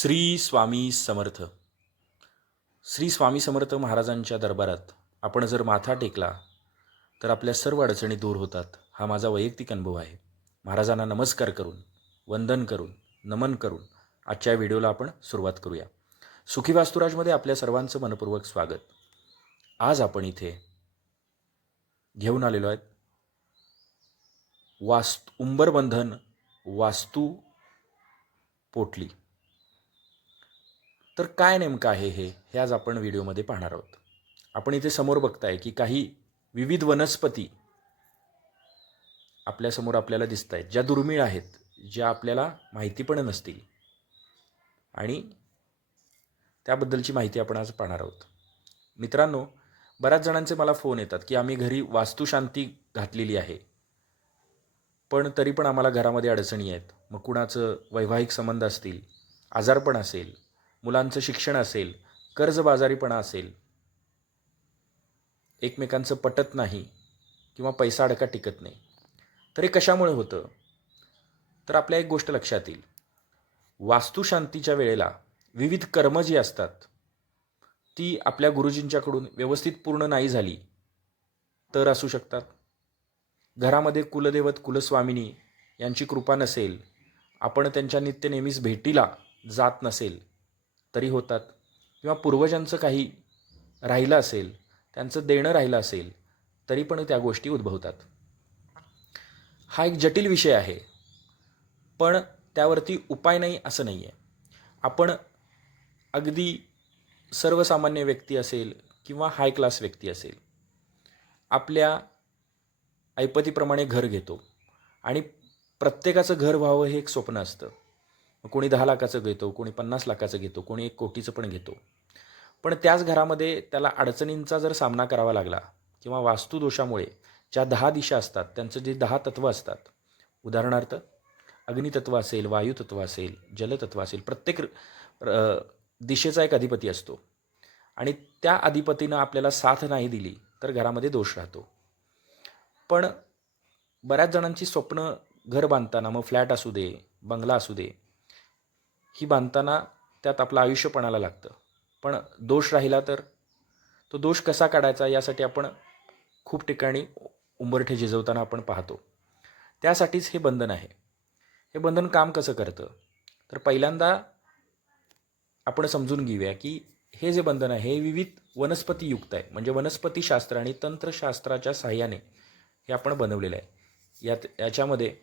श्री स्वामी समर्थ. श्री स्वामी समर्थ महाराजांच्या दरबारात आपण जर माथा टेकला तर आपल्या सर्व अडचणी दूर होतात. हा माझा वैयक्तिक अनुभव आहे. महाराजांना नमस्कार करून वंदन करून नमन करून आजच्या व्हिडिओला आपण सुरुवात करूया. सुखी वास्तुराजमध्ये आपल्या सर्वांचं मनपूर्वक स्वागत. आज आपण इथे घेऊन आलेलो आहेत. वास्तु उंबरबंधन वास्तू पोटली. तर काय नेमकं आहे हे? हे आज आपण व्हिडिओमध्ये पाहणार आहोत. आपण इथे समोर बघताय की काही विविध वनस्पती आपल्यासमोर आपल्याला दिसत आहेत ज्या दुर्मिळ आहेत ज्या आपल्याला माहिती पण नसतील. आणि त्याबद्दलची माहिती आपण आज पाहणार आहोत. मित्रांनो बऱ्याच जणांचे मला फोन येतात की आम्ही घरी वास्तुशांती घातलेली आहे. पण तरी पण आम्हाला घरामध्ये अडचणी आहेत. मग कुणाचं वैवाहिक संबंध असतील आजारपण असेल मुलांचं शिक्षण असेल कर्जबाजारीपणा असेल एकमेकांचं पटत नाही किंवा पैसा अडका टिकत नाही तर हे कशामुळे होतं? तर आपल्या एक गोष्ट लक्षात येईल. वास्तुशांतीच्या वेळेला विविध कर्म जी असतात ती आपल्या गुरुजींच्याकडून व्यवस्थित पूर्ण नाही झाली तर असू शकतात. घरामध्ये कुलदेवत कुलस्वामिनी यांची कृपा नसेल आपण त्यांच्या नित्य नेहमीच भेटीला जात नसेल तरी होतात. किंवा पूर्वजांचं काही राहिलं असेल त्यांचं देणं राहिलं असेल तरी पण त्या गोष्टी उद्भवतात. हा एक जटिल विषय आहे. पण त्यावरती उपाय नाही असं नाही आहे आपण अगदी सर्वसामान्य व्यक्ती असेल किंवा हाय क्लास व्यक्ती असेल आपल्या ऐपतीप्रमाणे घर घेतो. आणि प्रत्येकाचं घर व्हावं हे एक स्वप्न असतं. कोणी दहा लाखाचं घेतो कोणी पन्नास लाखाचं घेतो कोणी एक कोटीचं पण घेतो. पण त्याच घरामध्ये त्याला अडचणींचा जर सामना करावा लागला किंवा वास्तुदोषामुळे ज्या दहा दिशा असतात त्यांचं जे दहा तत्त्व असतात उदाहरणार्थ अग्नितत्व असेल वायुतत्व असेल जलतत्व असेल प्रत्येक दिशेचा एक अधिपती असतो. आणि त्या अधिपतीनं आपल्याला साथ नाही दिली तर घरामध्ये दोष राहतो. पण बऱ्याच जणांची स्वप्न घर बांधताना मग फ्लॅट असू दे बंगला असू दे ही बांधताना त्यात आपलं आयुष्य पणाला लागतं. पण दोष राहिला तर? तो दोष कसा काढायचा यासाठी आपण खूप ठिकाणी उंबरठे झिजवताना आपण पाहतो. त्यासाठीच हे बंधन आहे. हे बंधन काम कसं करतं? तर पहिल्यांदा आपण समजून घेऊया की हे जे बंधन आहे हे विविध वनस्पतीयुक्त आहे. म्हणजे वनस्पतीशास्त्र आणि तंत्रशास्त्राच्या सहाय्याने हे आपण बनवलेलं आहे. यात याच्यामध्ये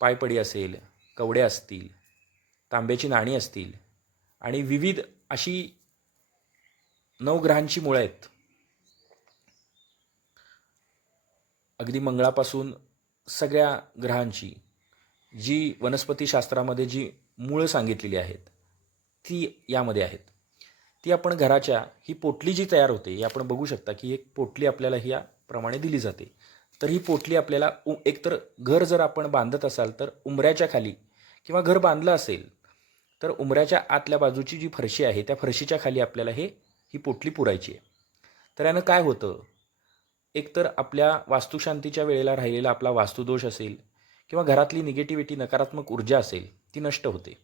पायपडी असेल कवडे असतील तांब्याची नाणी असतील. आणि विविध अशी नवग्रहांची मुळं आहेत. अगदी मंगळापासून सगळ्या ग्रहांची जी वनस्पतीशास्त्रामध्ये जी मुळं सांगितलेली आहेत ती यामध्ये आहेत. ती आपण घराच्या ही पोटली जी तयार होते ही आपण बघू शकता की एक पोटली आपल्याला ही याप्रमाणे दिली जाते. तर ही पोटली आपल्याला उ एकतर घर जर आपण बांधत असाल तर उंबऱ्याच्या खाली किंवा घर बांधलं असेल तर उंबऱ्याच्या आतल्या बाजूची जी फरशी आहे त्या फरशीच्या खाली आपल्याला हे ही पोटली पुरायची आहे. तर यानं काय होतं? एकतर आपल्या वास्तुशांतीच्या वेळेला राहिलेला आपला वास्तुदोष असेल किंवा घरातली निगेटिव्हिटी नकारात्मक ऊर्जा असेल ती नष्ट होते.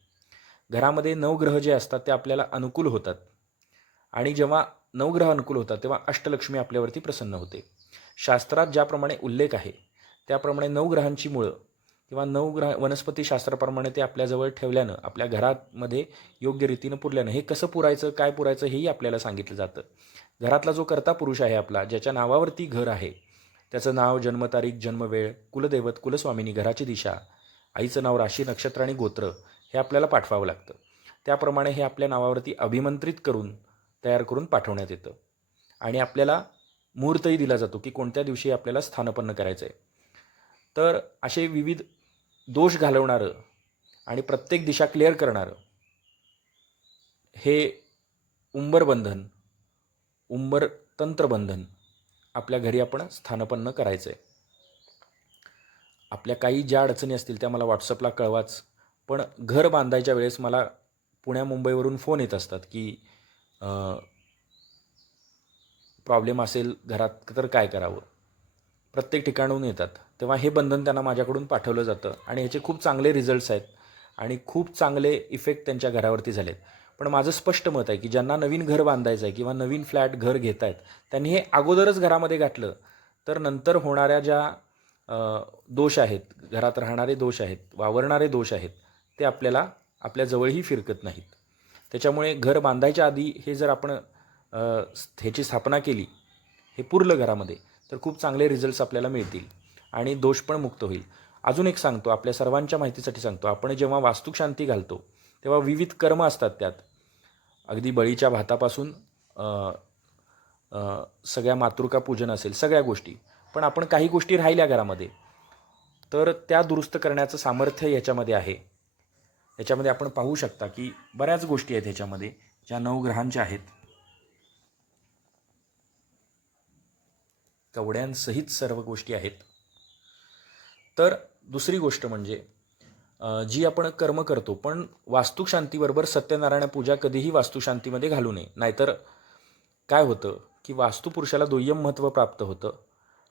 घरामध्ये नवग्रह जे असतात ते आपल्याला अनुकूल होतात. आणि जेव्हा नवग्रह अनुकूल होतात तेव्हा अष्टलक्ष्मी आपल्यावरती प्रसन्न होते. शास्त्रात ज्याप्रमाणे उल्लेख आहे त्याप्रमाणे नवग्रहांची मुळं किंवा नवग्रह वनस्पतीशास्त्राप्रमाणे ते आपल्याजवळ ठेवल्यानं आपल्या घरामध्ये योग्य रीतीनं पुरल्यानं हे कसं पुरायचं काय पुरायचं हेही आपल्याला सांगितलं जातं. घरातला जो कर्ता पुरुष आहे आपला ज्याच्या नावावरती घर आहे त्याचं नाव जन्मतारीख जन्मवेळ कुलदैवत कुलस्वामिनी घराची दिशा आईचं नाव राशी नक्षत्र आणि गोत्र हे आपल्याला पाठवावं लागतं. त्याप्रमाणे हे आपल्या नावावरती अभिमंत्रित करून तयार करून पाठवण्यात येतं. आणि आपल्याला मुहूर्तही दिला जातो की कोणत्या दिवशी आपल्याला स्थानपन्न करायचं आहे तर असे विविध दोष घालवणारं आणि प्रत्येक दिशा क्लिअर करणारं हे उंबरबंधन उंबर तंत्रबंधन आपल्या घरी आपण स्थानपन्न करायचं आहे आपल्या काही ज्या अडचणी असतील त्या मला व्हॉट्सअपला कळवाच. पण घर बांधायच्या वेळेस मला पुण्या मुंबईवरून फोन येत असतात की प्रॉब्लेम असेल घरात तर काय करावं? प्रत्येक ठिकाणून येतात. तेव्हा हे बंधन त्यांना माझ्याकडून पाठवलं जातं आणि ह्याचे खूप चांगले रिझल्ट्स आहेत आणि खूप चांगले इफेक्ट त्यांच्या घरावरती झालेत. पण माझं स्पष्ट मत आहे की ज्यांना नवीन घर बांधायचं आहे किंवा नवीन फ्लॅट घर घेत आहेत त्यांनी हे अगोदरच घरामध्ये घातलं तर नंतर होणाऱ्या ज्या दोष आहेत घरात राहणारे दोष आहेत वावरणारे दोष आहेत ते आपल्याला आपल्याजवळही फिरकत नाहीत. त्याच्यामुळे घर बांधायच्या आधी हे जर आपण ह्याची स्थापना केली हे पुरलं घरामध्ये तर खूप चांगले रिझल्ट्स आपल्याला मिळतील आणि दोष पण मुक्त होईल. अजून एक सांगतो आपल्या सर्वांच्या माहितीसाठी सांगतो. आपण जेव्हा वास्तुशांती घालतो तेव्हा विविध कर्म असतात त्यात. अगदी बळीच्या भातापासून सगळ्या मातृका पूजन असेल सगळ्या गोष्टी. पण आपण काही गोष्टी राहिल्या घरामध्ये तर त्या दुरुस्त करण्याचं सामर्थ्य याच्यामध्ये आहे. याच्यामध्ये आपण पाहू शकता की बऱ्याच गोष्टी आहेत ह्याच्यामध्ये ज्या नवग्रहांच्या आहेत. कवड्यांसहित सर्व गोष्टी आहेत. तर दुसरी गोष्ट म्हणजे जी आपण कर्म करतो पण वास्तुशांतीबरोबर सत्यनारायण पूजा कधीही वास्तुशांतीमध्ये घालू नये. नाहीतर काय होतं की वास्तुपुरुषाला दुय्यम महत्त्व प्राप्त होतं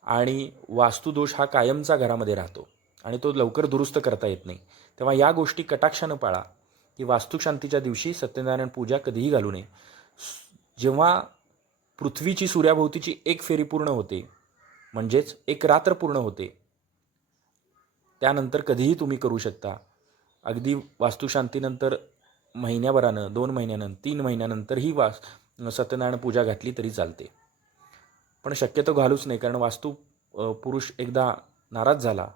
आणि वास्तुदोष हा कायमचा घरामध्ये राहतो आणि तो लवकर दुरुस्त करता येत नाही. तेव्हा या गोष्टी कटाक्षानं पाळा की वास्तुशांतीच्या दिवशी सत्यनारायण पूजा कधीही घालू नये. जेव्हा पृथ्वीची सूर्याभोवतीची एक फेरी पूर्ण होते. म्हणजेच एक रात्र पूर्ण होते. त्यानंतर कधीही तुम्ही करू शकता. अगदी वास्तुशांतीनंतर महिन्याभरानं दोन महिन्यानं तीन महिन्यानंतरही वास सत्यनारायण पूजा घातली तरी चालते. पण शक्यतो घालूच नाही कारण वास्तू पुरुष एकदा नाराज झाला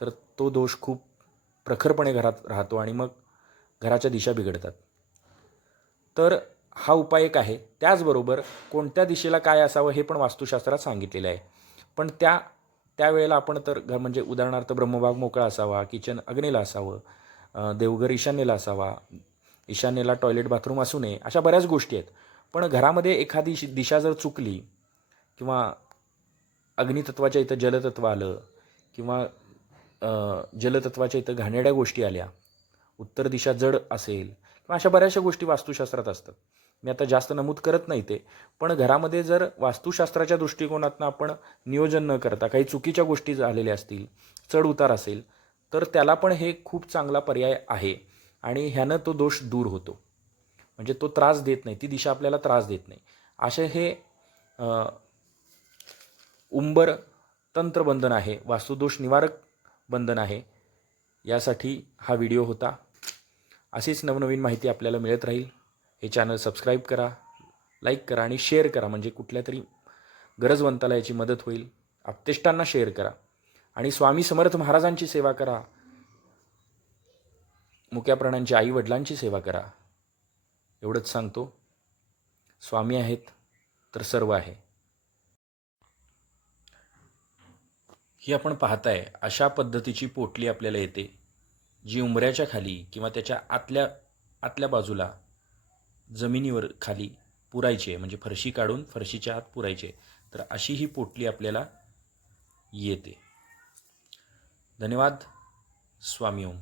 तर तो दोष खूप प्रखरपणे घरात राहतो आणि मग घराच्या दिशा बिघडतात. तर हा उपाय एक आहे. त्याचबरोबर कोणत्या दिशेला काय असावं हे पण वास्तुशास्त्रात सांगितलेलं आहे. पण त्या त्यावेळेला आपण तर घ म्हणजे उदाहरणार्थ ब्रह्मभाग मोकळा असावा किचन अग्नेला असावं देवघर ईशान्येला असावा ईशान्येला टॉयलेट बाथरूम असू नये अशा बऱ्याच गोष्टी आहेत. पण घरामध्ये एखादी शि- दिशा जर चुकली किंवा अग्नितत्वाच्या इथं जलतत्व आलं किंवा जलतत्वाच्या इथं घाणेरड्या गोष्टी आल्या उत्तर दिशा जड असेल किंवा अशा बऱ्याचशा गोष्टी वास्तुशास्त्रात असतात. मी आता जास्त नमूद करत नाही ते. पण घरामध्ये जर वास्तुशास्त्राच्या दृष्टिकोनातनं आपण नियोजन न करता काही चुकीच्या गोष्टी झालेल्या असतील चढ उतार असेल तर त्याला पण हे खूप चांगला पर्याय आहे आणि ह्यानं तो दोष दूर होतो. म्हणजे तो त्रास देत नाही ती दिशा आपल्याला त्रास देत नाही. असे हे उंबर तंत्रबंधन आहे वास्तुदोष निवारक बंधन आहे. यासाठी हा व्हिडिओ होता. अशीच नवनवीन माहिती आपल्याला मिळत राहील. हे चॅनल सबस्क्राईब करा लाईक करा आणि शेअर करा. म्हणजे कुठल्या तरी गरजवंताला याची मदत होईल. आप्तेष्टांना शेअर करा. आणि स्वामी समर्थ महाराजांची सेवा करा. मुक्या प्राण्यांच्या आई वडिलांची सेवा करा. एवढंच सांगतो. स्वामी आहेत तर सर्व आहे. ही आपण पाहताय अशा पद्धतीची पोटली आपल्याला येते जी उंबऱ्याच्या खाली किंवा त्याच्या आतल्या आतल्या बाजूला जमिनीवर खाली पुरायची आहे. म्हणजे फरशी काढून फरशीच्या आत पुरायची आहे. तर अशी ही पोटली आपल्याला येते. धन्यवाद. स्वामी ओम.